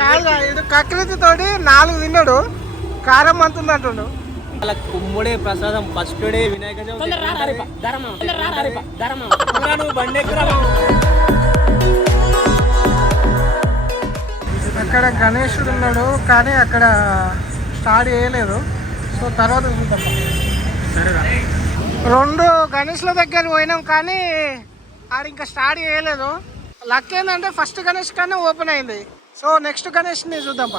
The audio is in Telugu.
కాదు ఇది కకృతి తోటి 4 తిన్నాడు, కారం అంతుంది అంటుండు. అలా కుమ్ముడే ప్రసాదం ఫస్ట్ డే వినాయక చవితి. అక్కడ గణేశుడు ఉన్నాడు కానీ అక్కడ స్టార్ట్ చేయలేదు. సో తర్వాత చూద్దాం. 2 గణేష్ల దగ్గర పోయినాం కానీ ఆడ ఇంకా స్టార్ట్ చేయలేదు. లక్ ఏంటంటే ఫస్ట్ గణేష్ కన్నా ఓపెన్ అయింది. సో నెక్స్ట్ గణేష్ని చూద్దాం.